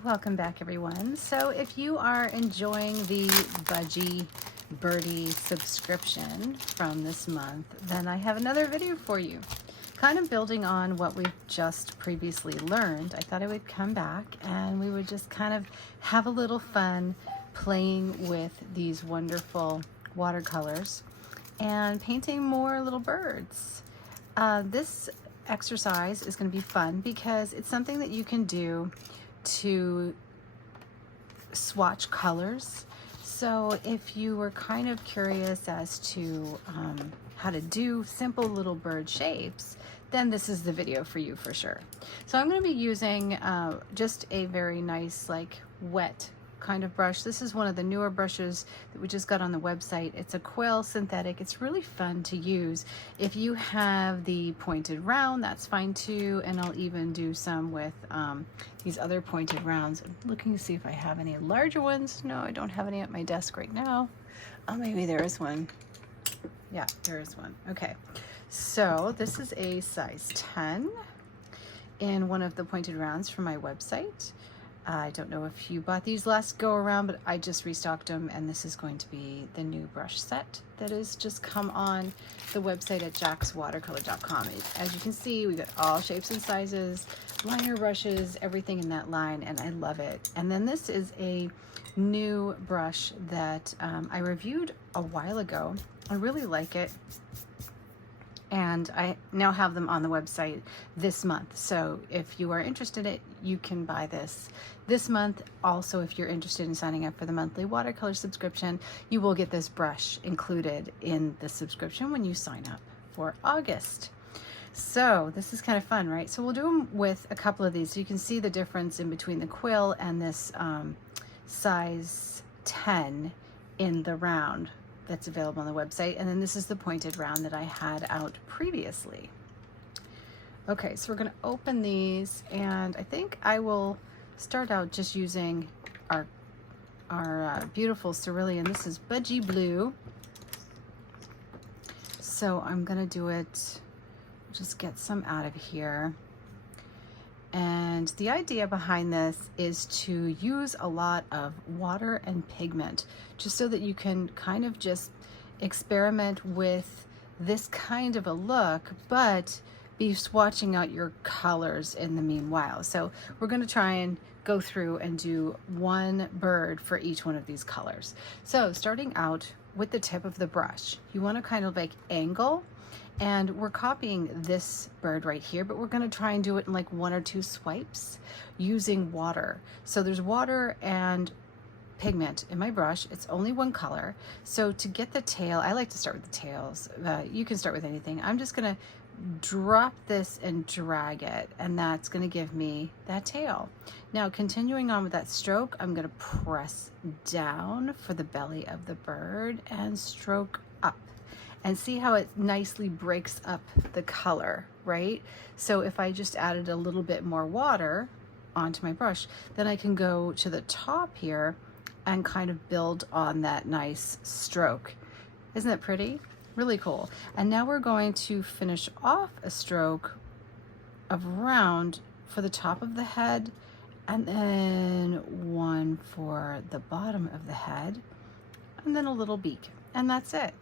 Welcome back, everyone. So if you are enjoying the Budgie Birdie subscription from this month, then I have another video for you. Kind of building on what we've just previously learned, I thought I would come back and we would just kind of have a little fun playing with these wonderful watercolors and painting more little birds. This exercise is going to be fun because it's something that you can do to swatch colors. So if you were kind of curious as to how to do simple little bird shapes, then this is the video for you for sure. So I'm going to be using just a very nice like wet kind of brush. This is one of the newer brushes that we just got on the website. It's a quill synthetic. It's really fun to use. If you have the pointed round, that's fine too, and I'll even do some with these other pointed rounds. I'm looking to see if I have any larger ones. No, I don't have any at my desk right now. Oh, maybe there is one. Yeah, there is one. Okay, so this is a size 10 in one of the pointed rounds from my website. I don't know if you bought these last go around, but I just restocked them, and this is going to be the new brush set that has just come on the website at jackswatercolor.com. As you can see, we got all shapes and sizes, liner brushes, everything in that line, and I love it. And then this is a new brush that I reviewed a while ago. I really like it, and I now have them on the website this month. So if you are interested in it, you can buy this month. Also, if you're interested in signing up for the monthly watercolor subscription, you will get this brush included in the subscription when you sign up for August. So this is kind of fun, right? So we'll do them with a couple of these. So you can see the difference in between the quill and this size 10 in the round that's available on the website. And then this is the pointed round that I had out previously. Okay, so we're going to open these, and I think I will start out just using our beautiful cerulean. This is Budgie Blue. So I'm going to do it, just get some out of here. And the idea behind this is to use a lot of water and pigment, just so that you can kind of just experiment with this kind of a look, but be swatching out your colors in the meanwhile. So we're going to try and go through and do one bird for each one of these colors. So starting out with the tip of the brush, you want to kind of like angle. And we're copying this bird right here, but we're going to try and do it in like 1 or 2 swipes using water. So there's water and pigment in my brush. It's only one color. So to get the tail, I like to start with the tails. You can start with anything. I'm just going to drop this and drag it, and that's going to give me that tail. Now, continuing on with that stroke, I'm going to press down for the belly of the bird and stroke up. And see how it nicely breaks up the color, right? So if I just added a little bit more water onto my brush, then I can go to the top here and kind of build on that nice stroke. Isn't that pretty? Really cool. And now we're going to finish off a stroke of round for the top of the head, and then one for the bottom of the head, and then a little beak. And that's it.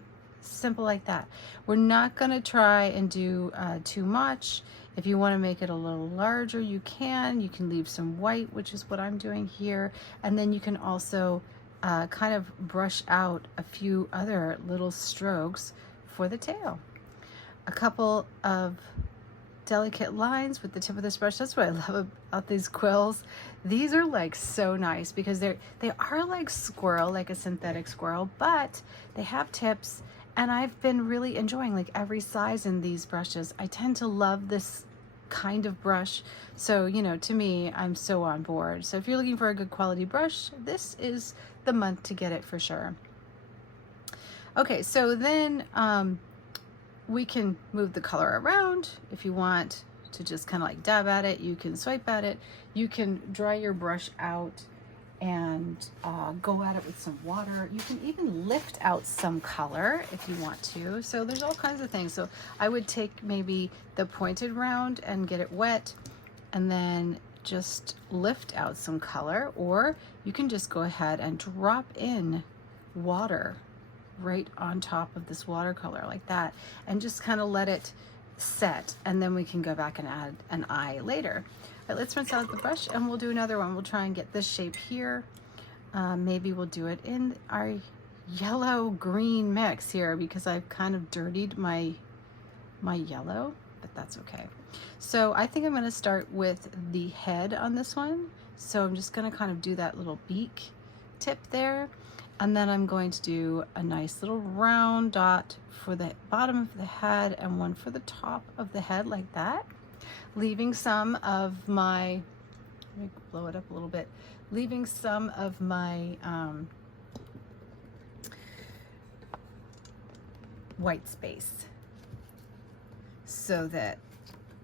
Simple like that. We're not going to try and do too much. If you want to make it a little larger, you can. You can leave some white, which is what I'm doing here. And then you can also kind of brush out a few other little strokes for the tail. A couple of delicate lines with the tip of this brush. That's what I love about these quills. These are like so nice because they are like squirrel, like a synthetic squirrel, but they have tips. And I've been really enjoying like every size in these brushes. I tend to love this kind of brush. So, you know, to me, I'm so on board. So if you're looking for a good quality brush, this is the month to get it for sure. Okay, so then we can move the color around. If you want to just kind of like dab at it, you can swipe at it. You can dry your brush out and go at it with some water. You can even lift out some color if you want to. So there's all kinds of things. So I would take maybe the pointed round and get it wet, and then just lift out some color, or you can just go ahead and drop in water right on top of this watercolor like that, and just kind of let it set, and then we can go back and add an eye later. All right, let's rinse out the brush and we'll do another one. We'll try and get this shape here. Maybe we'll do it in our yellow green mix here, because I've kind of dirtied my yellow, but that's okay. So I think I'm going to start with the head on this one. So I'm just going to kind of do that little beak tip there, and then I'm going to do a nice little round dot for the bottom of the head and one for the top of the head like that, leaving some of my, let me blow it up a little bit, leaving some of my white space so that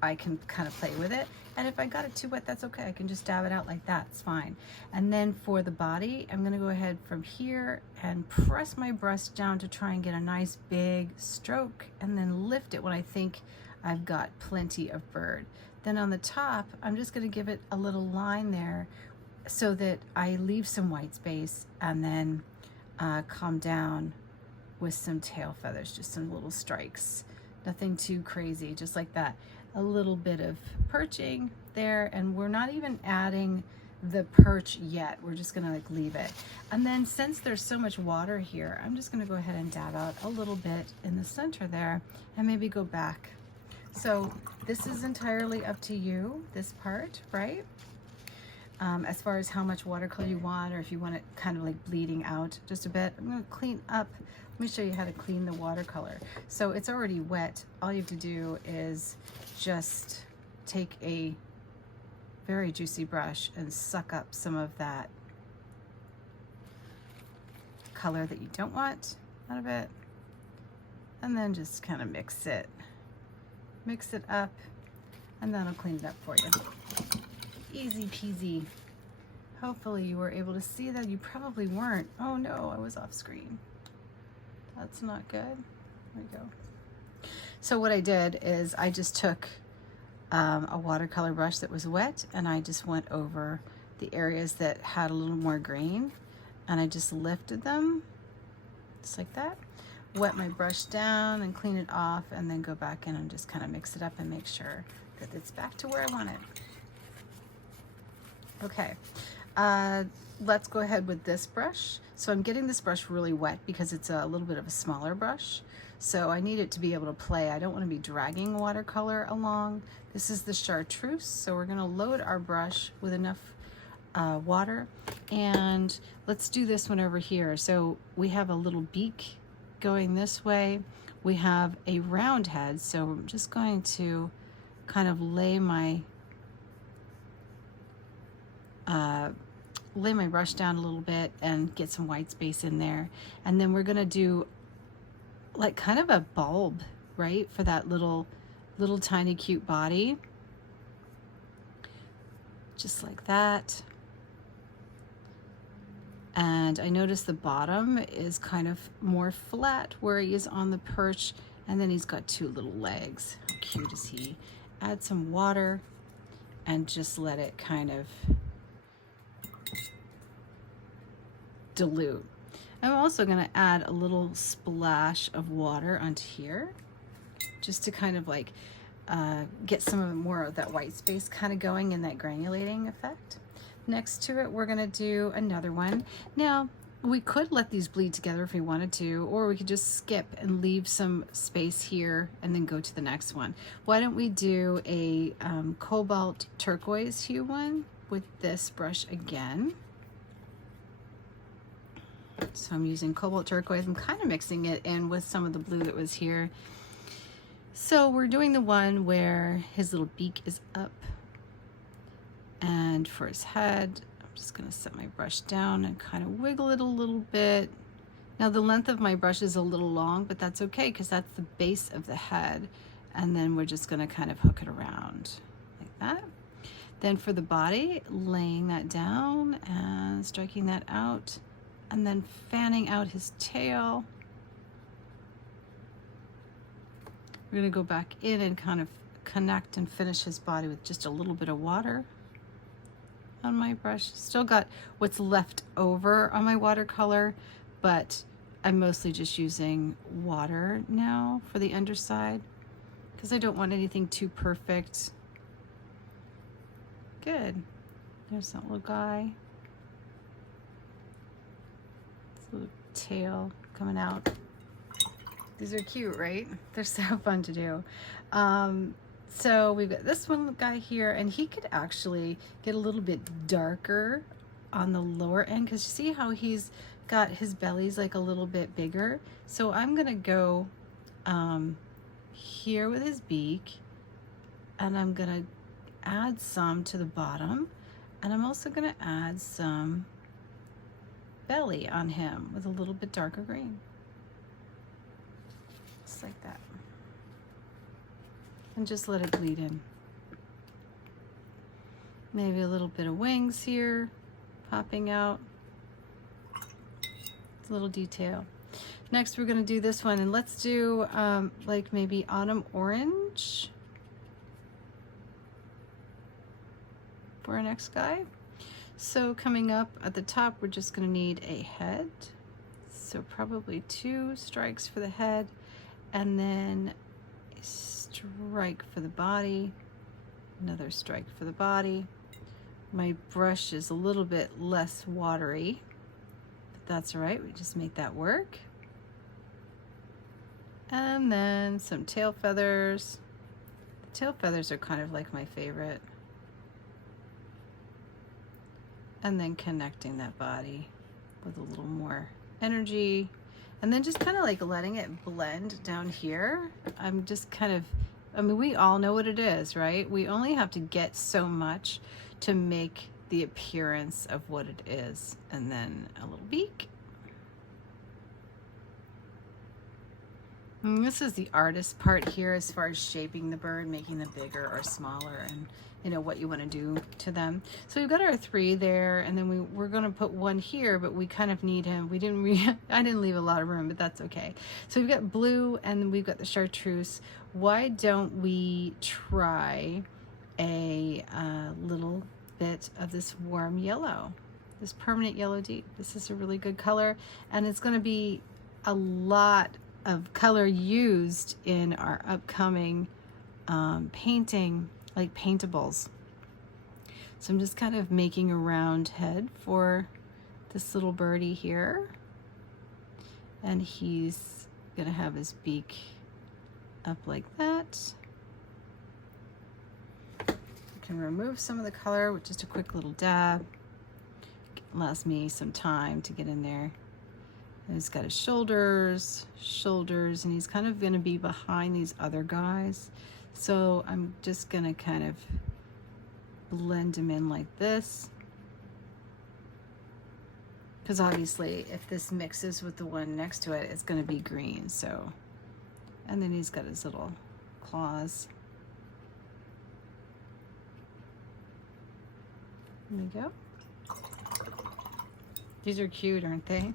I can kind of play with it. And if I got it too wet, that's okay. I can just dab it out like that, it's fine. And then for the body, I'm gonna go ahead from here and press my brush down to try and get a nice big stroke, and then lift it when I think I've got plenty of bird. Then on the top, I'm just gonna give it a little line there so that I leave some white space, and then calm down with some tail feathers, just some little strikes. Nothing too crazy, just like that. A little bit of perching there, and we're not even adding the perch yet. We're just gonna like leave it. And then since there's so much water here, I'm just gonna go ahead and dab out a little bit in the center there, and maybe go back. So this is entirely up to you, this part, right? As far as how much watercolor you want, or if you want it kind of like bleeding out just a bit. I'm gonna clean up. Let me show you how to clean the watercolor. So it's already wet. All you have to do is just take a very juicy brush and suck up some of that color that you don't want out of it, and then just kind of mix it up, and that'll clean it up for you. Easy peasy. Hopefully you were able to see that. You probably weren't. Oh no, I was off screen. That's not good. There we go. So what I did is I just took a watercolor brush that was wet, and I just went over the areas that had a little more grain, and I just lifted them just like that. Wet my brush down and clean it off, and then go back in and just kind of mix it up and make sure that it's back to where I want it. Okay, let's go ahead with this brush. So I'm getting this brush really wet because it's a little bit of a smaller brush. So I need it to be able to play. I don't want to be dragging watercolor along. This is the chartreuse. So we're going to load our brush with enough water. And let's do this one over here. So we have a little beak going this way. We have a round head. So I'm just going to kind of lay my brush down a little bit and get some white space in there. And then we're gonna do like kind of a bulb, right, for that little tiny cute body. Just like that. And I notice the bottom is kind of more flat where he is on the perch, and then he's got two little legs. How cute is he? Add some water and just let it kind of dilute. I'm also going to add a little splash of water onto here, just to kind of like get some more of that white space kind of going in that granulating effect. Next to it, we're going to do another one. Now, we could let these bleed together if we wanted to, or we could just skip and leave some space here and then go to the next one. Why don't we do a cobalt turquoise hue one with this brush again. So I'm using cobalt turquoise. I'm kind of mixing it in with some of the blue that was here. So we're doing the one where his little beak is up, and for his head, I'm just going to set my brush down and kind of wiggle it a little bit. Now the length of my brush is a little long, but that's okay because that's the base of the head. And then we're just going to kind of hook it around like that. Then for the body, laying that down and striking that out, and then fanning out his tail. We're going to go back in and kind of connect and finish his body with just a little bit of water. on my brush. Still got what's left over on my watercolor, but I'm mostly just using water now for the underside because I don't want anything too perfect. Good. There's that little guy. This little tail coming out. These are cute, right? They're so fun to do. So we've got this one guy here, and he could actually get a little bit darker on the lower end because you see how he's got his belly's like a little bit bigger. So I'm gonna go here with his beak, and I'm gonna add some to the bottom, and I'm also gonna add some belly on him with a little bit darker green. Just like that. And just let it bleed in. Maybe a little bit of wings here popping out. It's a little detail. Next we're going to do this one, and let's do like maybe autumn orange for our next guy. So coming up at the top, we're just going to need a head. So probably 2 strikes for the head, and then a strike for the body, another strike for the body. My brush is a little bit less watery, but that's all right. We just make that work. And then some tail feathers. The tail feathers are kind of like my favorite. And then connecting that body with a little more energy. And then just kind of like letting it blend down here. I'm just kind of, I mean, we all know what it is, right? We only have to get so much to make the appearance of what it is. And then a little beak. And this is the artist part here as far as shaping the bird, making them bigger or smaller, and you know what you want to do to them. So we've got our 3 there, and then we're going to put 1 here, but we kind of need him. We didn't I didn't leave a lot of room, but that's okay. So we've got blue, and we've got the chartreuse. Why don't we try a little bit of this warm yellow, this permanent yellow deep? This is a really good color, and it's going to be a lot of color used in our upcoming painting, like paintables. So I'm just kind of making a round head for this little birdie here, and he's gonna have his beak up like that. I can remove some of the color with just a quick little dab. Allows me some time to get in there. And he's got his shoulders, and he's kind of gonna be behind these other guys. So I'm just gonna kind of blend him in like this. Because obviously if this mixes with the one next to it, it's gonna be green, so. And then he's got his little claws. There we go. These are cute, aren't they?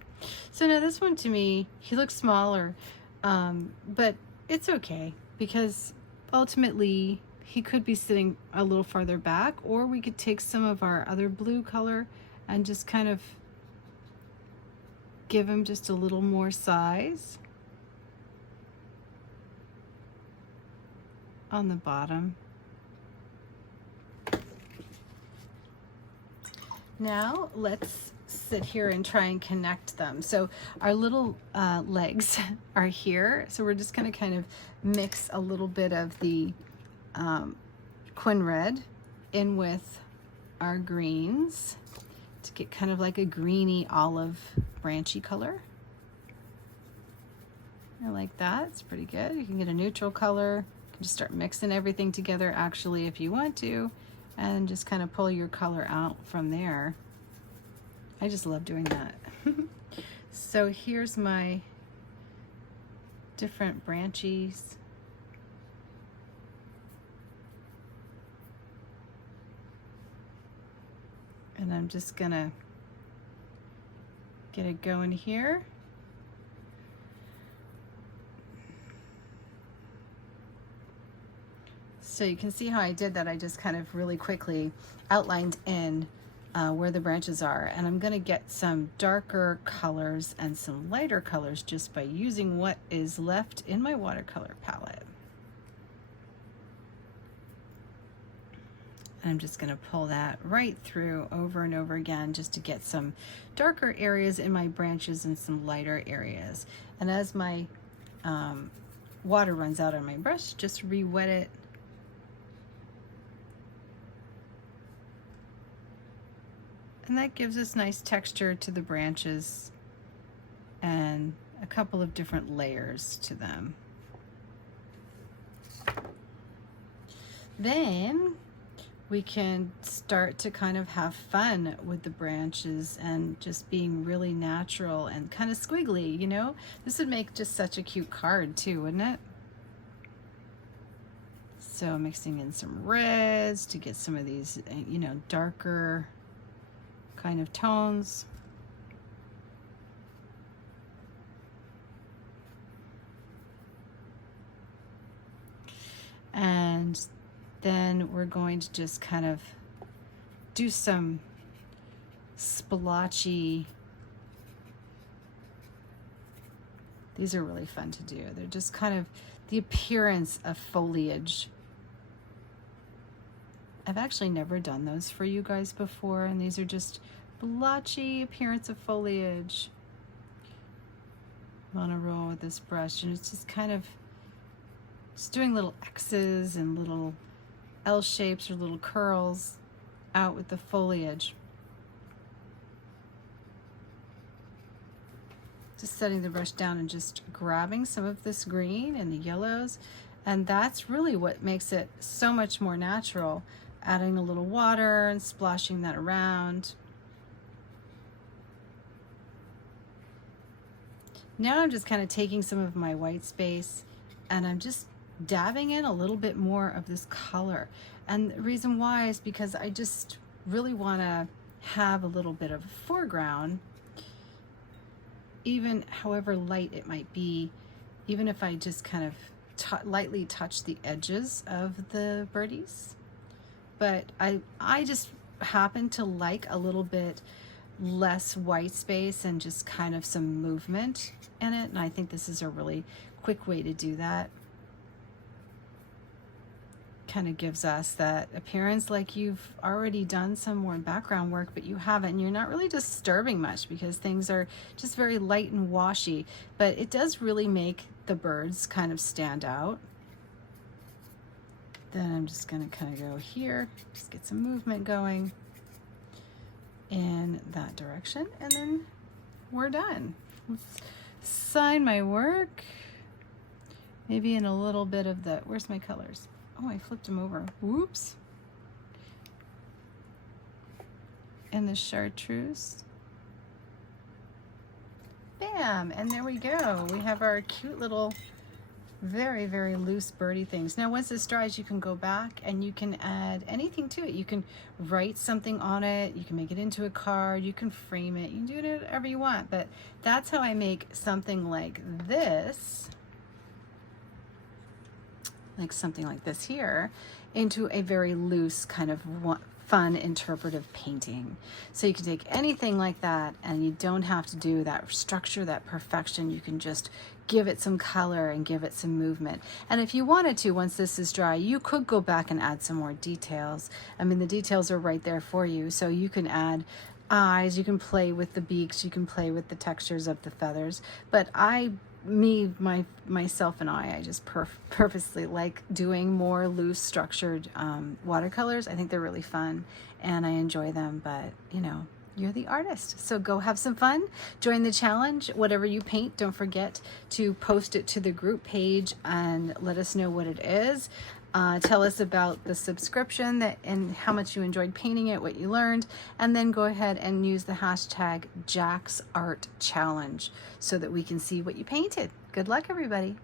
So now this one, to me, he looks smaller, but it's okay because ultimately he could be sitting a little farther back, or we could take some of our other blue color and just kind of give him just a little more size on the bottom. Now let's sit here and try and connect them. So our little legs are here. So we're just gonna kind of mix a little bit of the Quin Red in with our greens to get kind of like a greeny olive branchy color. I like that, it's pretty good. You can get a neutral color. You can just start mixing everything together actually if you want to, and just kind of pull your color out from there. I just love doing that. So here's my different branchies. And I'm just gonna get it going here. So you can see how I did that. I just kind of really quickly outlined in where the branches are, and I'm going to get some darker colors and some lighter colors just by using what is left in my watercolor palette. I'm just going to pull that right through over and over again just to get some darker areas in my branches and some lighter areas. And as my water runs out on my brush, just re-wet it. And that gives us nice texture to the branches and a couple of different layers to them. Then we can start to kind of have fun with the branches and just being really natural and kind of squiggly, you know? This would make just such a cute card too, wouldn't it? So mixing in some reds to get some of these, you know, darker kind of tones. And then we're going to just kind of do some splotchy. These are really fun to do. They're just kind of the appearance of foliage. I've actually never done those for you guys before, and these are just blotchy appearance of foliage. I'm on a roll with this brush, and it's just kind of just doing little X's and little L shapes or little curls out with the foliage. Just setting the brush down and just grabbing some of this green and the yellows, and that's really what makes it so much more natural. Adding a little water and splashing that around. Now I'm just kind of taking some of my white space and I'm just dabbing in a little bit more of this color. And the reason why is because I just really want to have a little bit of a foreground, even however light it might be, even if I just kind of lightly touch the edges of the birdies. But I just happen to like a little bit less white space and just kind of some movement in it, and I think this is a really quick way to do that. Kind of gives us that appearance like you've already done some more background work, but you haven't, and you're not really disturbing much because things are just very light and washy, but it does really make the birds kind of stand out. Then I'm just going to kind of go here, just get some movement going in that direction, and then we're done. Let's sign my work. Maybe in a little bit of the, where's my colors? Oh, I flipped them over. Whoops. And the chartreuse. Bam, and there we go. We have our cute little very, very loose birdie things. Now once this dries, you can go back and you can add anything to it. You can write something on it, you can make it into a card, you can frame it, you can do it whatever you want, but that's how I make something like this, here, into a very loose kind of fun interpretive painting. So you can take anything like that and you don't have to do that structure, that perfection. You can just give it some color and give it some movement. And if you wanted to, once this is dry, you could go back and add some more details. I mean, the details are right there for you. So you can add eyes, you can play with the beaks, you can play with the textures of the feathers. But myself and I just purposely like doing more loose structured watercolors. I think they're really fun and I enjoy them, but you know, you're the artist. So go have some fun, join the challenge. Whatever you paint, don't forget to post it to the group page and let us know what it is. Tell us about the subscription and how much you enjoyed painting it, what you learned, and then go ahead and use the hashtag JacksArtChallenge so that we can see what you painted. Good luck, everybody.